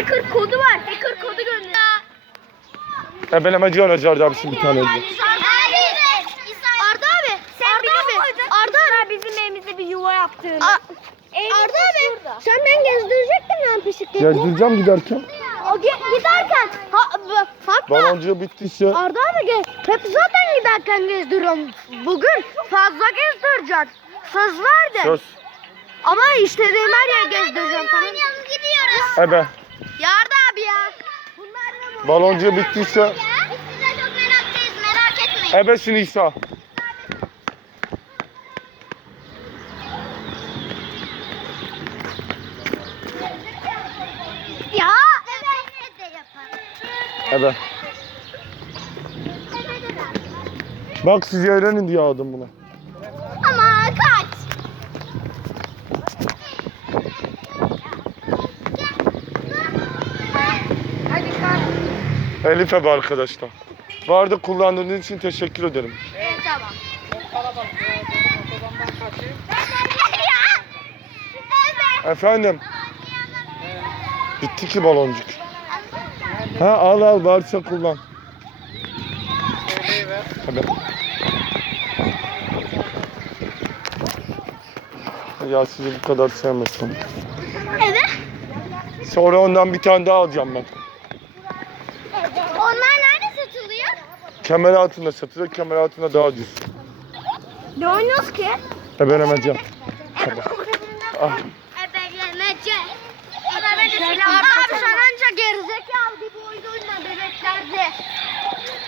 hacker kodu var. Hacker kodu gönder. Evet, ben evet, ya benim acıyor hocam şimdi bir tane. Arda abi. abi. Arda abi. Sen Arda abi. Arda, Arda abi. E, Arda, Arda abi. Şurada. Sen ben gezdirecektim lan pişikleri. Gezdireceğim o. giderken. O ge giderken. Ha, hatta. Baloncuğu işte. Arda abi gel. Hep zaten giderken gezdiriyorum. Bugün fazla gezdireceğim. Söz verdim. Söz. Ama işte Demir'e gezdireceğim. Arda tamam. oynayalım gidiyoruz. Ebe. Yardı abi ya. Baloncu bittiyse. Ebesin İsa. Ya. Ebe. Bak siz öğrenin diye aldım bunu. Elif'e el bir arkadaşlar. Vardı kullandığınız için teşekkür ederim. Evet tamam. Efendim. Bitti ben ki baloncuk. Ha al al varsa kullan. Evet. E ya sizi bu kadar sevmesin. Evet. Sonra ondan bir tane daha alacağım ben. Onlar nerede satılıyor? Kemer altında satılıyor. Kemer altında daha ucuz. Ne oynuyoruz ki? E Ben emeceğim. Ebelemece. Abi sen önce gerizekalı bir boyda oyna bebeklerde.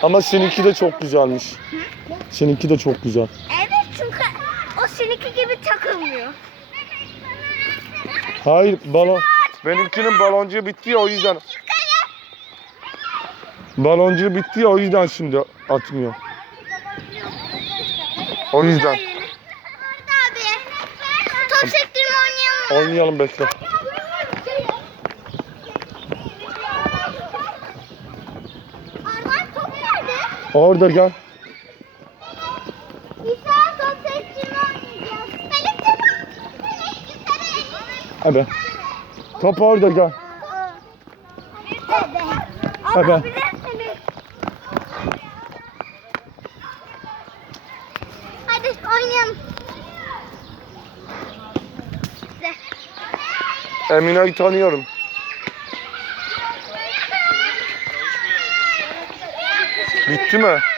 Ama seninki de çok güzelmiş. Seninki de çok güzel. Evet çünkü o seninki gibi takılmıyor. Ebenemeği sana, ebenemeği Hayır balon. Bana... Benimkinin baloncuğu bitti ya o yüzden. Baloncu bitti ya o yüzden şimdi atmıyor. O yüzden. Abi, top sektirme oynayalım. Oynayalım bekle. Orada gel. Abi. Evet. Top orada gel. Abi. Evet. Evet. Evet. oynayalım. Emine'yi tanıyorum. Bitti mi?